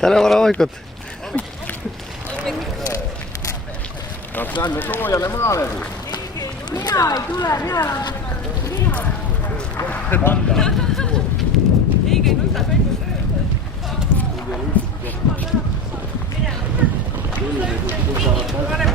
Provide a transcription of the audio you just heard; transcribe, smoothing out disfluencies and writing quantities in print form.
tere varahommikut! Kas lähme soojale maale? Mina ei tule, mina ei käi nuta kõik. Pane